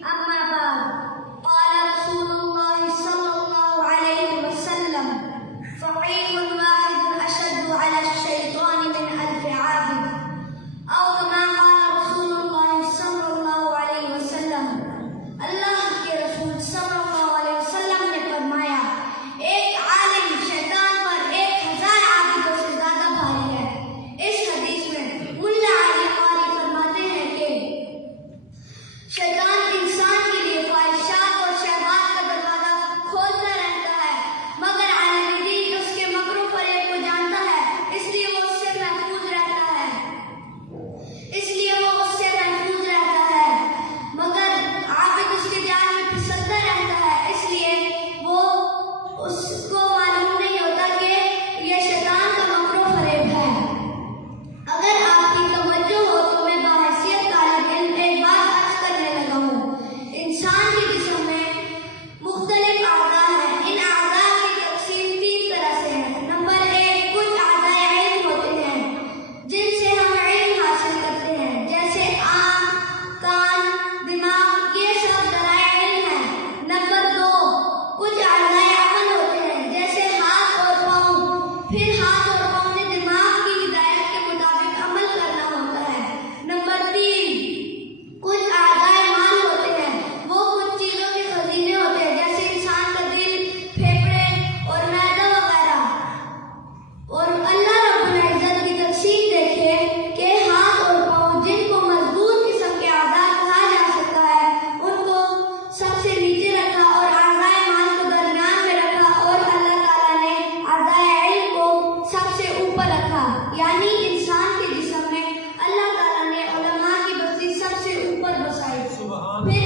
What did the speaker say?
أما بعد قال رسول الله صلى الله عليه وسلم فقيه واحد أشد على الشيطان من 1000 عابد أو كما قال رسول الله صلى الله عليه وسلم. اللہ کے رسول صلی اللہ علیہ وسلم نے فرمایا ایک عالم شیطان پر 1000 عابدوں سے زیادہ بھاری ہے. اس حدیث میں ملا علی قاری فرماتے ہیں کہ شیطان انسان کے لیے خواہشات اور شہوات کا دروازہ کھولتا رہتا ہے، مگر عالم دین اس کے مکر و فریب کو جانتا ہے، اس لیے وہ اس سے محفوظ رہتا ہے مگر عابد اس کے جال میں پھسلتا رہتا ہے، اس لیے وہ اس کو معلوم نہیں ہوتا کہ یہ شیطان کا مکر و فریب ہے. اگر آپ کی توجہ ہو تو میں بحیثیت طالب علم ایک بات عرض کرنے لگا ہوں. انسان کے جسم میں مختلف اعضاء ہیں. ان اعضاء کی تقسیم 3 طرح سے ہے. نمبر 1، کچھ اعضاء علم ہوتے ہیں جن سے ہم علم حاصل کرتے ہیں، جیسے آنکھ، کان، دماغ، یہ سب ذرائع علم ہیں. نمبر 2، کچھ اعضاء عمل ہوتے ہیں جیسے ہاتھ اور پاؤں. پھر ہاتھ اور پاؤں نے دماغ کی ہدایت کے مطابق عمل کرنا ہوتا ہے. نمبر 3، کچھ اعضاء مال ہوتے ہیں. وہ کچھ چیزوں کے خزینے ہوتے ہیں جیسے انسان کا دل، پھیپھڑے اور معدہ وغیرہ. اور اللہ رب العزت کی تقسیم دیکھیے کہ ہاتھ اور پاؤں جن کو مضبوط قسم کے اعضاء کہا جا سکتا ہے ان کو سب سے نیچے رکھا اور اعضاء مال کو درمیان میں رکھا، اور اللہ تعالیٰ نے اعضاء علم کو سب سے اوپر رکھا. یعنی انسان کے جسم میں اللہ تعالیٰ نے علماء کی بستی سب سے اوپر بسائی. پھر